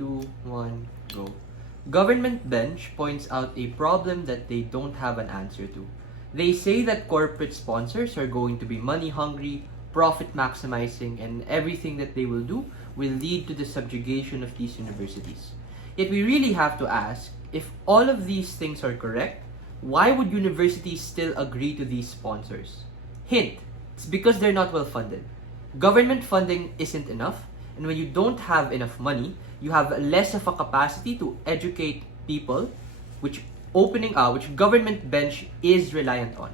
2, 1, go. Government Bench points out a problem that they don't have an answer to. They say that corporate sponsors are going to be money hungry, profit maximizing, and everything that they will do will lead to the subjugation of these universities. Yet we really have to ask, if all of these things are correct, why would universities still agree to these sponsors? Hint, it's because they're not well funded. Government funding isn't enough, and when you don't have enough money, you have less of a capacity to educate people, which government bench is reliant on.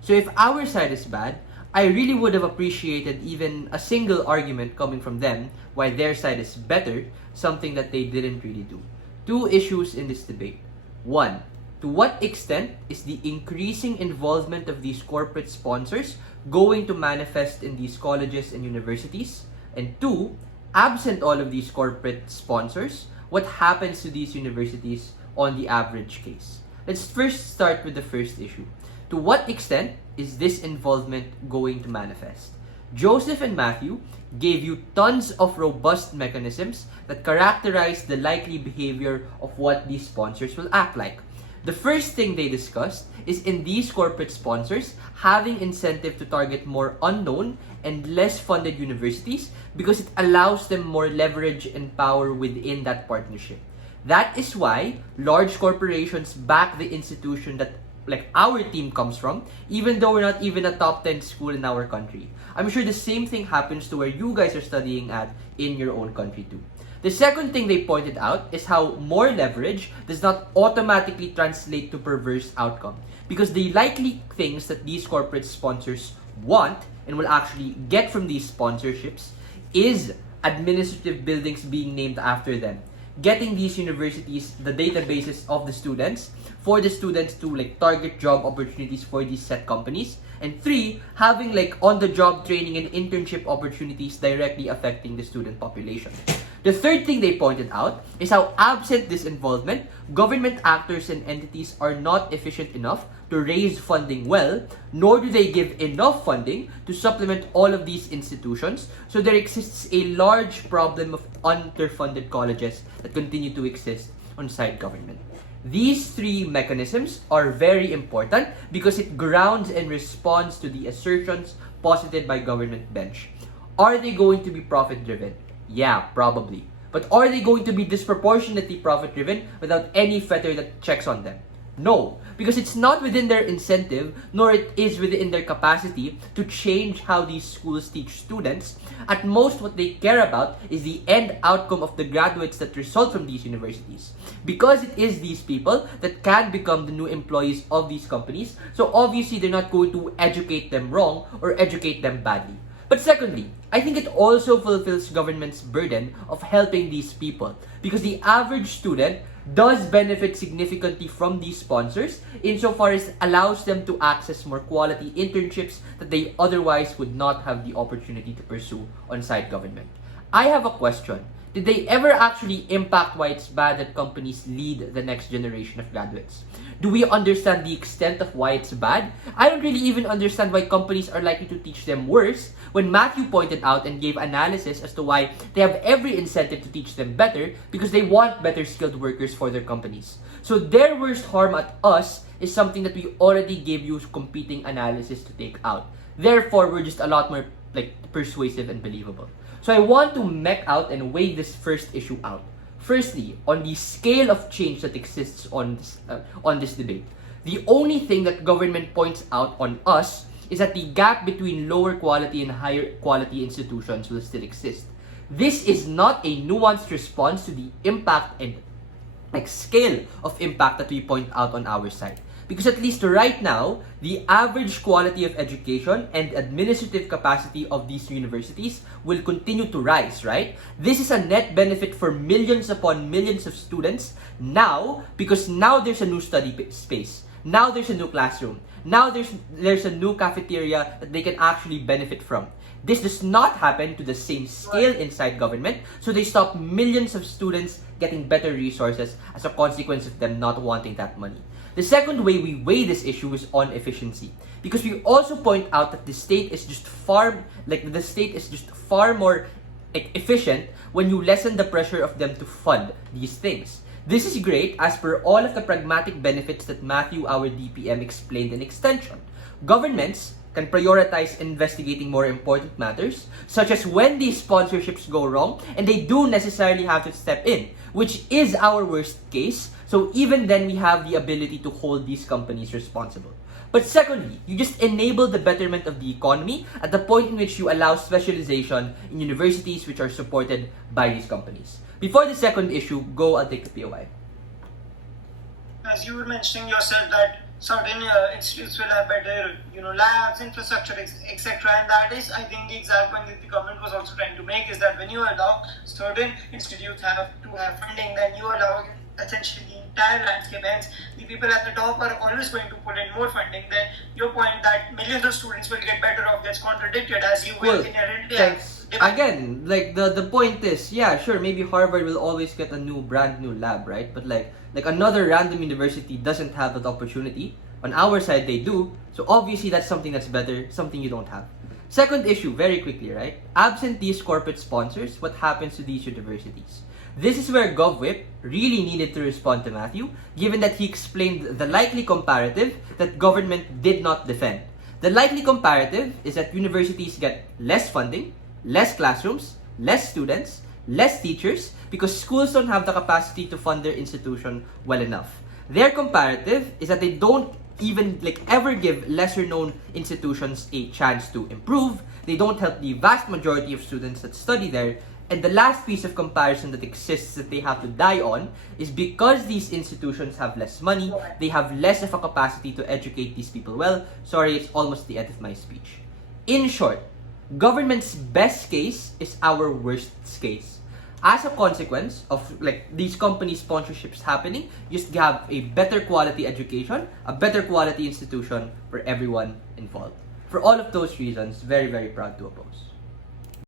So if our side is bad, I really would have appreciated even a single argument coming from them why their side is better, something that they didn't really do. Two issues in this debate. One, to what extent is the increasing involvement of these corporate sponsors going to manifest in these colleges and universities? And two, absent all of these corporate sponsors, what happens to these universities on the average case? Let's first start with the first issue. To what extent is this involvement going to manifest? Joseph and Matthew gave you tons of robust mechanisms that characterize the likely behavior of what these sponsors will act like. The first thing they discussed is in these corporate sponsors having incentive to target more unknown and less funded universities because it allows them more leverage and power within that partnership. That is why large corporations back the institution that our team comes from, even though we're not even a top 10 school in our country. I'm sure the same thing happens to where you guys are studying at in your own country too. The second thing they pointed out is how more leverage does not automatically translate to perverse outcome, because the likely things that these corporate sponsors want and will actually get from these sponsorships is administrative buildings being named after them, getting these universities the databases of the students for the students to target job opportunities for these set companies, and three, having on-the-job training and internship opportunities directly affecting the student population. The third thing they pointed out is how absent this involvement, government actors and entities are not efficient enough to raise funding well, nor do they give enough funding to supplement all of these institutions, so there exists a large problem of underfunded colleges that continue to exist on side government. These three mechanisms are very important because it grounds and responds to the assertions posited by government bench. Are they going to be profit-driven? Yeah, probably. But are they going to be disproportionately profit-driven without any fetter that checks on them? No, because it's not within their incentive, nor it is within their capacity to change how these schools teach students. At most, what they care about is the end outcome of the graduates that result from these universities. Because it is these people that can become the new employees of these companies, so obviously they're not going to educate them wrong or educate them badly. But secondly, I think it also fulfills government's burden of helping these people, because the average student does benefit significantly from these sponsors insofar as it allows them to access more quality internships that they otherwise would not have the opportunity to pursue on site government. I have a question. Did they ever actually impact why it's bad that companies lead the next generation of graduates? Do we understand the extent of why it's bad? I don't really even understand why companies are likely to teach them worse when Matthew pointed out and gave analysis as to why they have every incentive to teach them better because they want better skilled workers for their companies. So their worst harm at us is something that we already gave you competing analysis to take out. Therefore, we're just a lot more persuasive and believable. So I want to mech out and weigh this first issue out. Firstly, on the scale of change that exists on this debate, the only thing that government points out on us is that the gap between lower quality and higher quality institutions will still exist. This is not a nuanced response to the impact and scale of impact that we point out on our side. Because at least right now, the average quality of education and administrative capacity of these universities will continue to rise, right? This is a net benefit for millions upon millions of students now, because now there's a new study space. Now there's a new classroom. Now there's a new cafeteria that they can actually benefit from. This does not happen to the same scale inside government, so they stop millions of students getting better resources as a consequence of them not wanting that money. The second way we weigh this issue is on efficiency, because we also point out that the state is just far more efficient when you lessen the pressure of them to fund these things. This is great as per all of the pragmatic benefits that Matthew, our DPM, explained in extension. Governments can prioritize investigating more important matters, such as when these sponsorships go wrong, and they do necessarily have to step in, which is our worst case, so even then we have the ability to hold these companies responsible. But secondly, you just enable the betterment of the economy at the point in which you allow specialization in universities which are supported by these companies. Before the second issue, I'll take the POI. As you were mentioning yourself that certain institutes will have better, labs, infrastructure, etc. And that is, I think, the exact point that the government was also trying to make is that when you allow certain institutes to have funding, then you allow essentially the entire landscape. Hence, the people at the top are always going to put in more funding. Then your point that millions of students will get better off gets contradicted as you will inherently. Thanks. Again, the point is, yeah, sure, maybe Harvard will always get a brand new lab, right? But like another random university doesn't have that opportunity. On our side, they do. So obviously, that's something that's better, something you don't have. Second issue, very quickly, right? Absent these corporate sponsors, what happens to these universities? This is where GovWhip really needed to respond to Matthew, given that he explained the likely comparative that government did not defend. The likely comparative is that universities get less funding, less classrooms, less students, less teachers, because schools don't have the capacity to fund their institution well enough. Their comparative is that they don't even ever give lesser known institutions a chance to improve. They don't help the vast majority of students that study there. And the last piece of comparison that exists that they have to die on is because these institutions have less money, they have less of a capacity to educate these people well. Sorry, it's almost the end of my speech. In short, government's best case is our worst case. As a consequence of these company sponsorships happening, you just have a better quality education, a better quality institution for everyone involved. For all of those reasons, very, very proud to oppose.